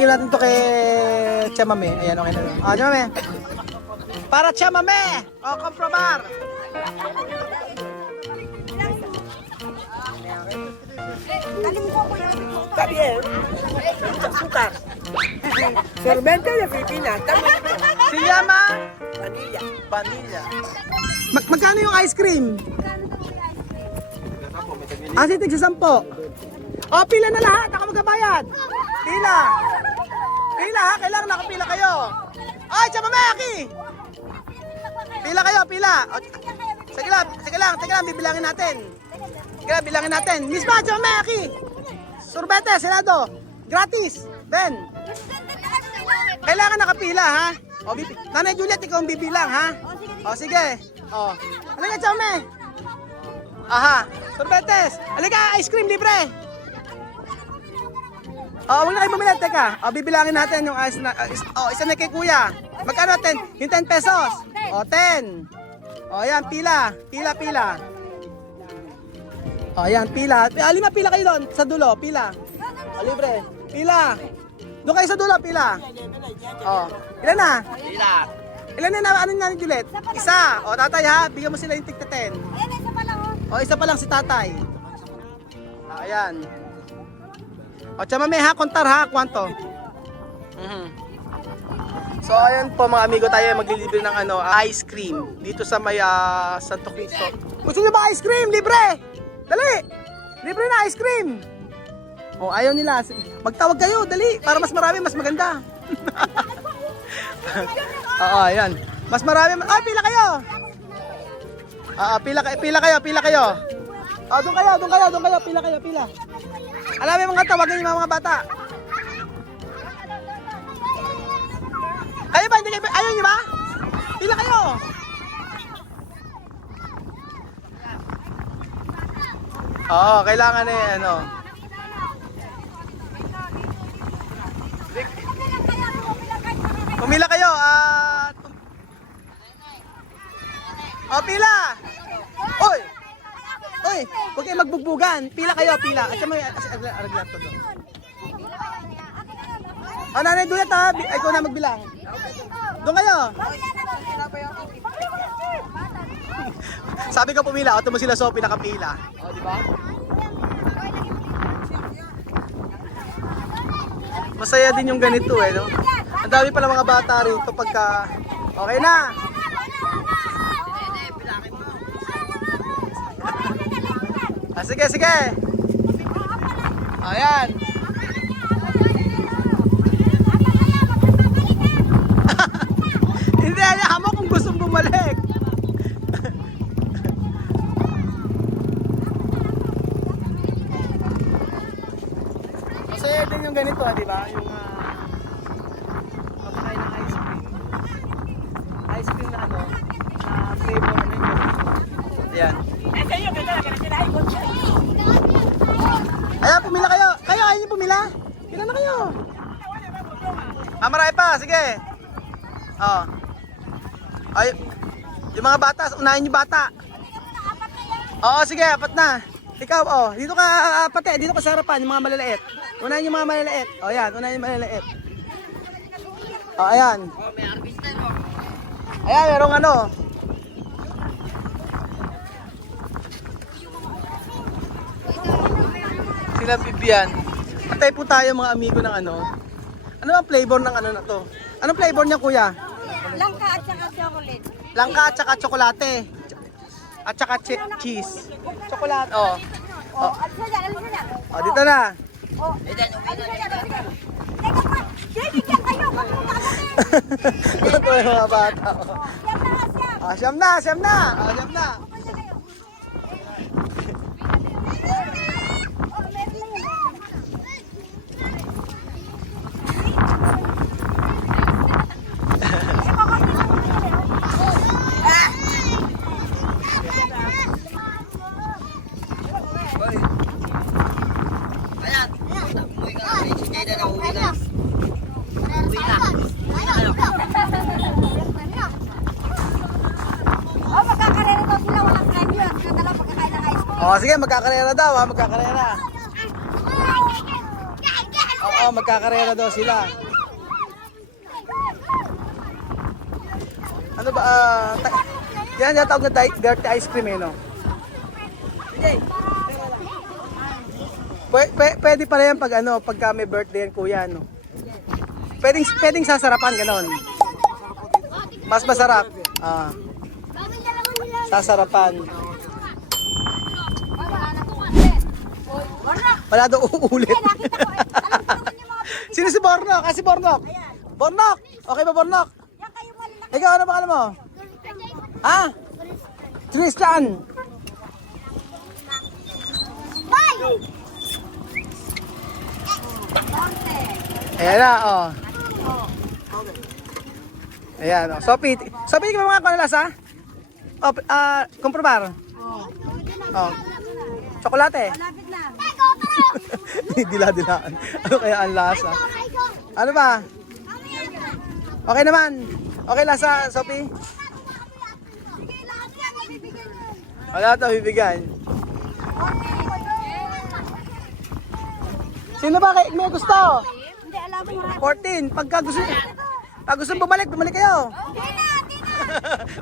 Tingnan natin to kay Chamame. Ayan, okay na. Ah, Chamame. Para Chamame! O, komprobar! Kalimutan ko yun. Sabi eh, sukar. Sorbente de Filipina, tama. Si Yama! Vanilla. Vanilla. Magkano yung ice cream? Asi, tig sa 10. O, pila na lahat. Ako magkabayad. Pila. Pila ha, kailangan nakapila kayo. Ay, Chamame, Aki! Pila kayo, pila. O, sige lang, bibilangin natin. Sige lang, bilangin natin. Miss Ma, Chamame, Aki! Sorbete, senado. Gratis. Ben. Kailangan nakapila, ha? O, Nanay Juliet, ikaw ang bibilang, ha? O, sige. O. Halika, Chamame. Aha. Sorbetes. Halika, ice cream libre. O, huwag na kayo bumili. Teka. O, bibilangin natin yung ice na... isa na kay kuya. Magkano 10? Yung 10 pesos. O, 10. O, ayan, pila. Pila. O, ayan, pila. 5 pila kayo doon. Sa dulo, pila. O, libre. Pila. Doon kayo sa dulo, pila. O, ilan na? Vanilla. Ilan na ano na ni Juliet? Isa. O, tatay ha. Bigyan mo sila yung tigta 10. Ayan, isa pa lang oh. O, isa pa lang si tatay. Ayan. O, Chamame ha, kontar ha, kwanto. So, ayan po mga amigo, tayo maglilibre ng ice cream dito sa may Santo Cristo. Gusto niyo ba ice cream? Libre! Dali! Libre na ice cream! O, ayaw nila. Magtawag kayo, dali. Para mas marami, mas maganda. Oo, ayan. Mas marami. Ay, pila kayo! Pila kayo. Doon kayo, pila. Alam mo mga tawagin yung mga bata. Kayo ba? Hindi kayo? Ayaw nyo ba? Pila kayo. Oo, kailangan pumila kayo. Pila. Oy, huwag kayo magbugbugan. Pila kayo, pila. At may araglat to doon. Nanay Juliet ha, ikaw na magbilang. Doon kayo. Sabi ko pumila, auto mo sila so pinakapila. O, di ba? Masaya din yung ganito no? Ang dami pala mga bata rito pagka... Okay na. Sige. Ayan. Hindi, ayaw mo kung gustong bumalik. Masaya din yung ganito, di ba? Yung pagkain ng ice cream. Ice cream na na flavor na yun. Ayan. Ayan, pumila kayo. Kayo, ayaw niyo pumila? Pila na kayo. Marami pa, sige. Ay, yung mga bata, unahin yung bata. Oo, sige, 4 na. Ikaw, dito ka, pati, dito ka sa harapan, yung mga maliliit. Unahin yung mga maliliit. Ayan, unahin yung maliliit. Ayan. Ayan, merong Sila Bibian. Patay po tayo mga amigo ng ano ang flavor ng na to? Anong flavor niya, kuya? Langka at saka chocolate. Langka at saka tsokolate. At saka cheese. Chocolate, At sila. dito na. Teka pa, bibigyan kayo. Ito yung mga bata. Yan na, Siyam. Siyam na. Magkakarera daw sila, walang premyo. At kadalaw pagkakain ng ice cream. Sige, magkakarera daw, magkakarera. magkakarera daw sila. Ano ba, yan yung tawag na dirty ice cream eh, no? Pwede pala yan pag ano, pagka may birthday yan kuya, no? Pwedeng sasarapan, ganon. Mas masarap. Sasarapan. Wala daw uulit. Sino si Bornok? Si Bornok. Bornok! Okay ba Bornok? Ikaw, ano pangalan mo? Ha? Tristan. Ayan na, oh. Ayan, oh. Sophie, hindi ka ba mga kanalas, ha? Oh, komprobar. Oh. Tsokolate. Malapit na. Dila-dilaan. Ano kaya ang lasa? Ano ba? Okay naman. Okay lasa, Sophie? Wala ito bibigyan. Sino ba may gusto? Hindi, alam mo. 14. Pag gusto bumalik kayo.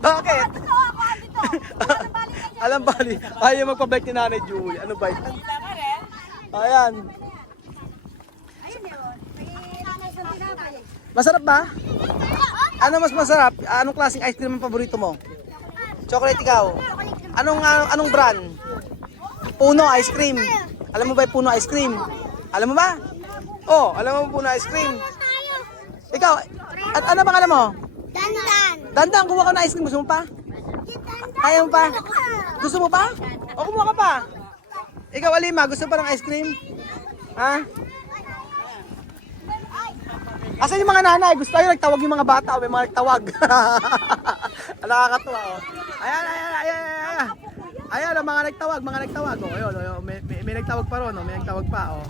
Bakit? Alam bali, ayaw magpabalik ni Nanay Julie. Ano ba yan? Ayan. Masarap ba? Ano mas masarap? Anong klaseng ice cream ang paborito mo? Chocolate ikaw? Anong brand? Puno ice cream. Alam mo ba yung Puno ice cream? Alam mo ba? Oh, alam mo Puno ice cream. Ikaw, at ano bang alam mo? Dandan, kumuha ka na ice cream. Gusto mo pa? Ayaw mo pa? Gusto mo pa? O kumuha ka pa? Ikaw, Alima, gusto pa ng ice cream? Ha? Asan yung mga nanay? Gusto tayo nagtawag yung mga bata o may mga nagtawag. Nakakatuwa, oh. Ayan. Ayan, ang mga nagtawag. Oh, ayun, may nagtawag pa ron, oh. May nagtawag pa, oh.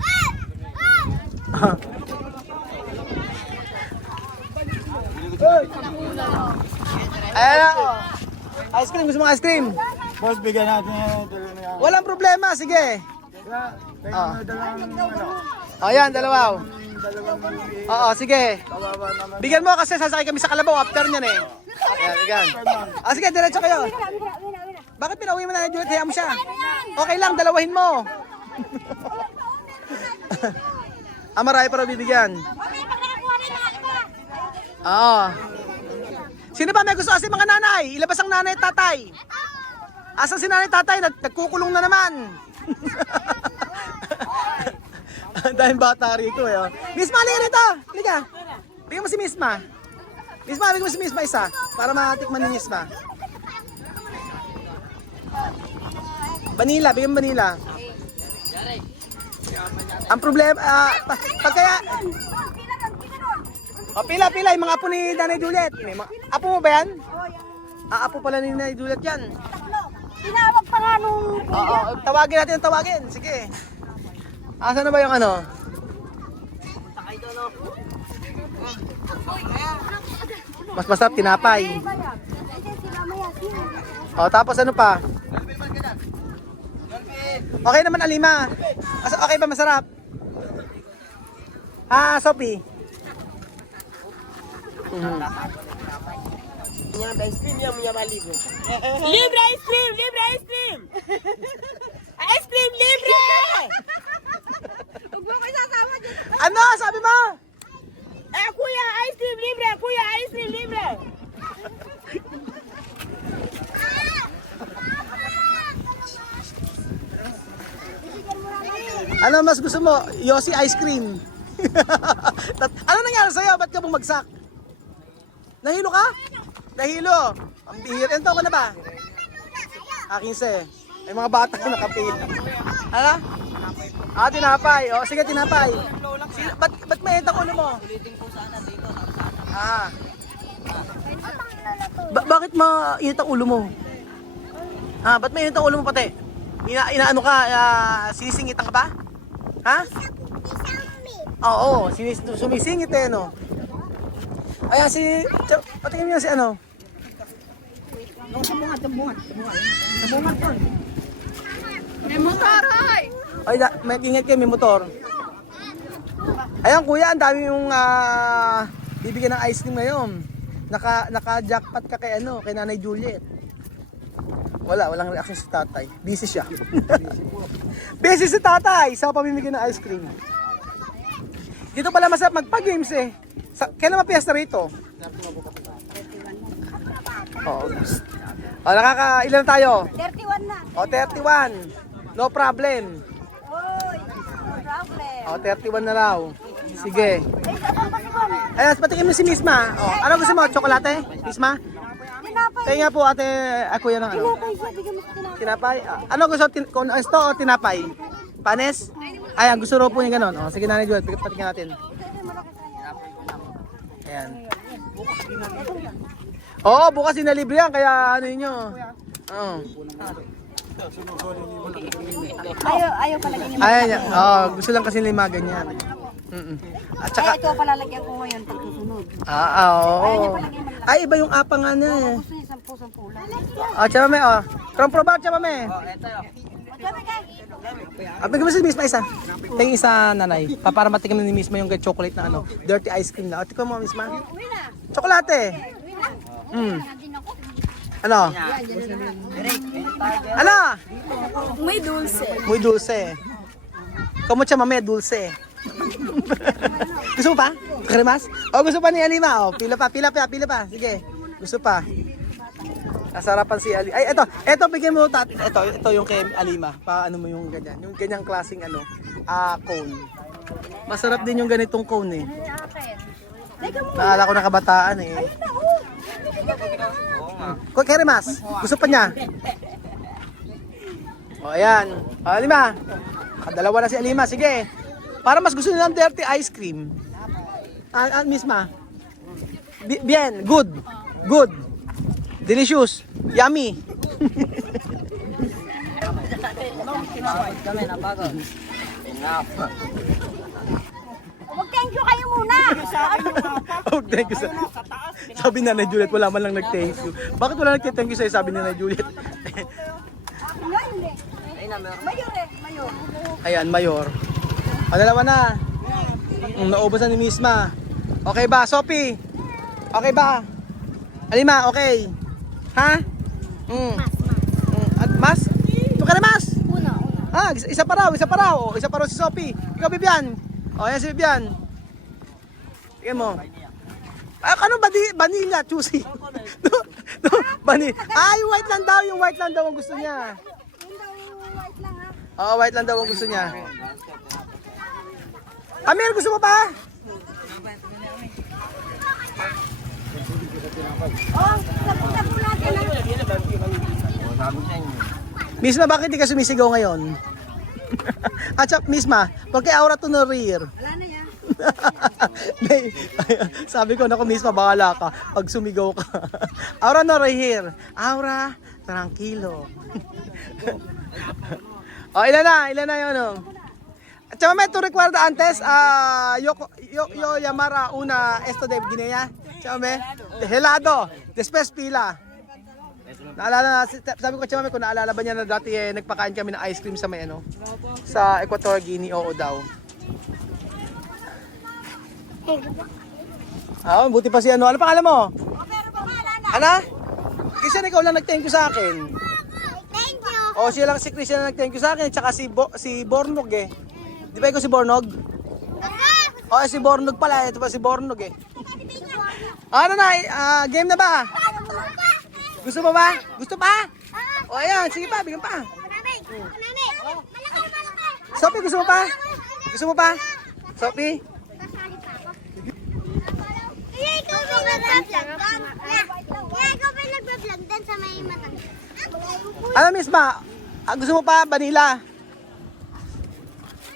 Ayan, oh. Ice cream, gusto mo ice cream? Boss, bigyan natin yan. Walang problema, sige. Ayan, dalawa. Oo, sige. Bigyan mo kasi sasakay kami sa Kalabaw after niyan eh. Ayan. Sige, diretso kayo. Bakit pinauwi mo na Juliet? Hayaan mo siya. Okay lang, dalawahin mo. Marami para bibigyan. Oo. Sino ba may gusto kasi mga nanay? Ilabas ang nanay at tatay. Asan si nanay at tatay? Nagkukulong na naman. Dahil bata rito eh. Oh. Miss Ma, halika rito. Halika. Bigyan mo si Miss Ma. Miss Ma, bigyan mo si Miss Ma isa. Para matikman ni Miss Ma. Vanilla, bigyan mo vanilla. Ang problema, pag kaya... Pila, yung mga apo ni Nanay Juliet. Apo mo ba yan? Apo pala ni Nanay Juliet yan. Tinawag pa nga nung... Oo, tawagin. Sige. Asan na ba yung ano? Mas masarap tinapay. O, tapos ano pa? Okay naman, Alima. Okay ba masarap? Sophie? Yan ice cream yan, mga libre. Libre ice cream! Ice cream libre! Huwag mo kayo sasama dyan. Ano? Sabi mo? Kuya, ice cream libre! Ano mas gusto mo? Yossi ice cream. Ano nangyari sa'yo? Ba't ka bumagsak? Nahilo ka? Nahilo. Ang bihir. Ento ka na ba? 15. May mga bata ko nakapil. Ano? Tinapay. O, sige, tinapay. Ba't may itang ulo mo? Bakit mainit ang ulo mo? Ba't mainit ang ulo mo pati? Inaano ka? Sinisingitan ka ba? Ha? Oo, sumisingit eh, no? Ayan, patingin niyo si ano? Sabungat to. May motor, ay! Ay, may ingat kayo, may motor. Ayan kuya, ang dami yung bibigyan ng ice cream ngayon. Naka-jackpot ka kay kay Nanay Juliet. Walang reaction si tatay. Busy siya. Busy si tatay sa pamimigay ng ice cream. Dito pala masarap magpa-games eh. Kailan mapiesta rito? Oo. Ilan tayo? 31 na. 31. No problem. Oy, no problem. 31 na raw. Sige. Ay, saan ba si Bon? Ayan, patikin mo si Misma. Ano gusto mo? Tsokolate? Misma? Tinapay. Tayo nga po ate, kuya ng ano? Tinapay siya, bigyan mo sa tinapay. Tinapay? Ano gusto? Kung esto o tinapay? Panes? Ayan, gusto raw po yung ganon. Sige Nanay Joel, patikin natin. Ayan. Oo, bukas sinalibre yan, kaya ano yun nyo. Oo. Ayaw palagyan niyo. Ayan, gusto lang kasi lima ganyan. At saka, Ay, ito palalagyan ko ngayon pag susunod. oo. Ay, iba yung apa nga na eh. Gusto niya 10 lang. Tsaka may, From ba, tsaka may. Sabi ka? Bigyan mo si Misma isa. Ito yung isa nanay. Para matikim na ni Misma yung chocolate na dirty ice cream na. Tikman mo Misma. Uwi na. Tsokolate. Uwi na. Ano? Ano? May dulce. Muy dulce. Como siya mamaya dulce. Gusto mo pa? Kremas? Gusto pa ni Alima. Pila pa. Sige. Gusto pa. Nasarapan si Ali. Ay, ito bigyan mo ito yung kay Alima. Paano mo yung ganyan? Yung ganyang klaseng cone. Masarap din yung ganitong cone eh. Naalala ko na kabataan eh. Kremas. Gusto pa niya? Ayan. Alima. Dalawa na si Alima. Sige. Para mas gusto nila ng dirty ice cream. Misma. Bien. Good. Delicious. Yummy. Mag-thank you kayo muna. Thank you. Sabi na Nanay Juliet, wala man lang nag-thank you. Bakit wala nag-thank you sa'yo? Sabi ni Nanay Juliet. Mayor. Ayan, Mayor. Dalawa na. Naubos na ni Misma. Okay ba, Sophie? Okay ba? Alima, okay? Ha? Mas? Ito ka na, Mas? Una. Isa pa raw. Isa pa raw si Sophie. Ikaw, Bibian. Ayan si Bibian. Tingnan mo. Ano ba vanilla, choosy? Yung white lang daw. Yung white lang daw ang gusto niya. White lang ha. Oo, white lang daw ang gusto niya. Amir, gusto mo pa? Tapo natin ha. Misma, bakit di ka sumisigaw ngayon? At saka, Misma, porque aura to no rear. Wala na yan. Sabi ko, naku Misma, bahala ka pag sumigaw ka. Aura no rear. Aura, tranquilo. Ilan na yun, At saka may to recuerda antes, yo llamara una esto de Guinea. Chame, helado, después pila. Naalala, sabi ko Chame, kung naalala ba niya na dati nagpakain kami ng ice cream sa may sa Equatorial Guinea, oo daw. Buti pa si ano pangalan mo? Ana? Kasi ikaw lang nag-thank you sa akin. Thank you. Siya lang si Christian na nag-thank you sa akin, at saka si Bornog eh. Di ba ikaw si Bornog? Si Bornog pala, ito pa si Bornog eh. Ano na, game na ba? Gusto mo ba? Gusto pa? Ayan, sige pa, bigyan pa. Sophie, gusto mo pa? Gusto mo pa? Sophie? Ikaw ba nagbablog doon sa may matang? Ano Misma? Gusto mo pa? Vanilla?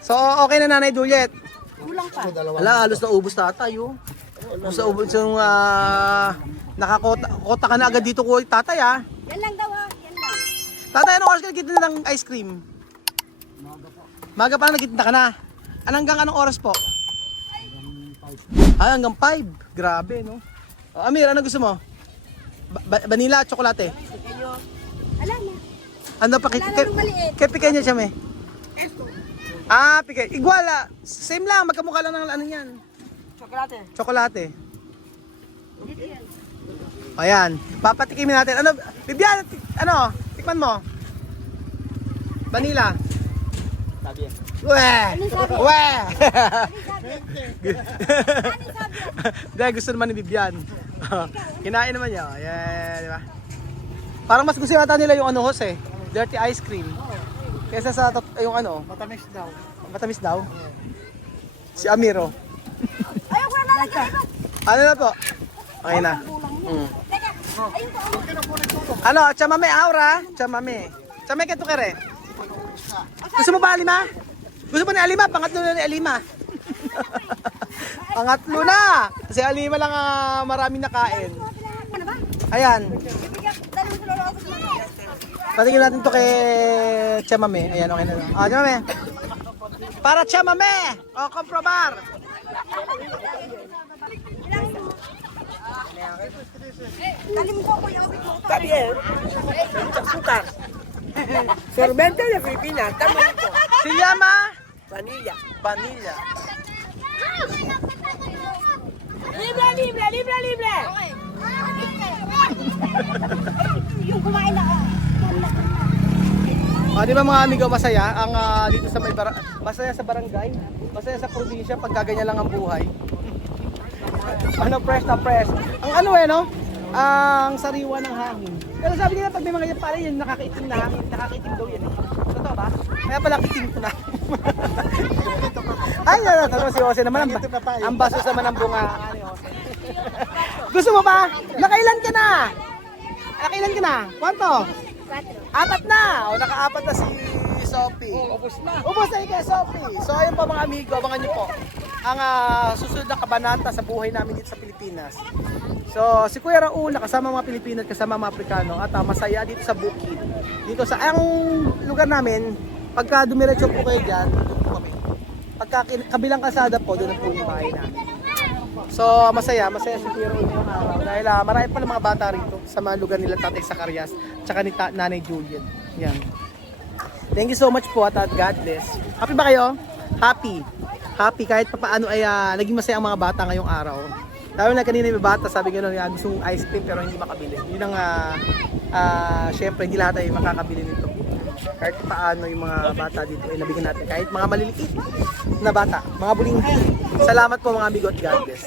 So, okay na Nanay Juliet? Kulang pa. Wala, halos na ubos tatay Halos na ubos yung nakakota ka na agad dito ko tatay Yan lang daw ha. Yan lang. Tatay, anong oras ka nagtitinda ng ice cream? Maga pa na nagtitinda ka na. Hanggang anong oras po? Hanggang 5. Grabe, no? Amir, ano gusto mo? Vanilla at tsokolate? Alam na. Ano pa? Wala na nung maliit. Kaya niya siya, me? Ah, pigay. Igual, same lang, magkamukha lang ng ano yan. Chocolate. Tsokolate. Ayan, papatikimin natin. Ano, Bibian, ano, tikman mo. Vanilla. Sabi yan. Weh! Weh! Dahil gusto naman ni Bibian. Kinain naman niya. Yeah, di ba? Parang mas gusto yata nila yung ano, Jose. Dirty ice cream. Kesa sa yung ano, Matamis daw. matamis daw. Si Amiro. Ayoko na lalagyan ito. Ano na po? Okay na. Mm. Teka, ayun po. Ano, chamame aura? Chamame. Chamame keto kere. Gusto mo ba alima? Gusto mo ni alima? Pangatlo na ni alima. Pangatlo na. Kasi alima lang maraming nakain. Ano ba? Ayan. Bibigyan, dali mo sa lolo ako sa mga. Patingin natin to kay chamame. Ayan, okay na lang. Ah, chamame. Para chamame. O, komprobar. Dali mo po ako yung abit mo. Sabi yan. Sukar. Sorbente de Filipinas. Tama nito. Si Yama. Vanilla. Vanilla. Libre, libre, libre, libre. Yung kumain na ako. Di ba mga amigo, masaya ang dito sa masaya sa barangay, masaya sa probinsya pag gaganyan lang ang buhay. Ano, fresh na fresh. Ang ano no? Ang sariwa ng hangin. Pero sabi nila pag may mga yan pala yun, nakakaitim na hangin, nakakaitim daw yan eh. Totoo ba? Kaya pala kitim ko na. Ay, totoo si Jose naman. Ang basos naman ng bunga ni Jose. Gusto mo ba? Nakailan ka na? Nakailan ka na? Kwanto? 4 na! O, naka-4 na si Sophie. Ubus na. Ubus na kay Sophie. So, ayun po mga amigo, abangan nyo po ang susunod na kabanata sa buhay namin dito sa Pilipinas. So, si Kuya Raul, kasama mga Pilipino at kasama mga Afrikano at masaya dito sa Bukid. Dito sa, ang lugar namin, pagka dumiretso po kayo dyan, doon po kami. Pagka kabilang kalsada po, doon po yung bahay namin. So, masaya si Kuya Raul ngayong araw. Dahil marami pa ng mga bata rito sa mga lugar nila Tatay Zacarias, tsaka ni Nanay Juliet. Yan. Thank you so much po at God bless. Happy ba kayo? Happy. Happy kahit pa paano ay naging masaya ang mga bata ngayong araw. Lalo na kanina yung bata, sabi gano'n, gustong ice cream pero hindi makabili. Yun ang, syempre, hindi lahat ay makakabili nito. Kahit paano yung mga bata dito ay nabigyan natin. Kahit mga maliliit na bata, mga bulingki. Salamat po mga amigo at God bless.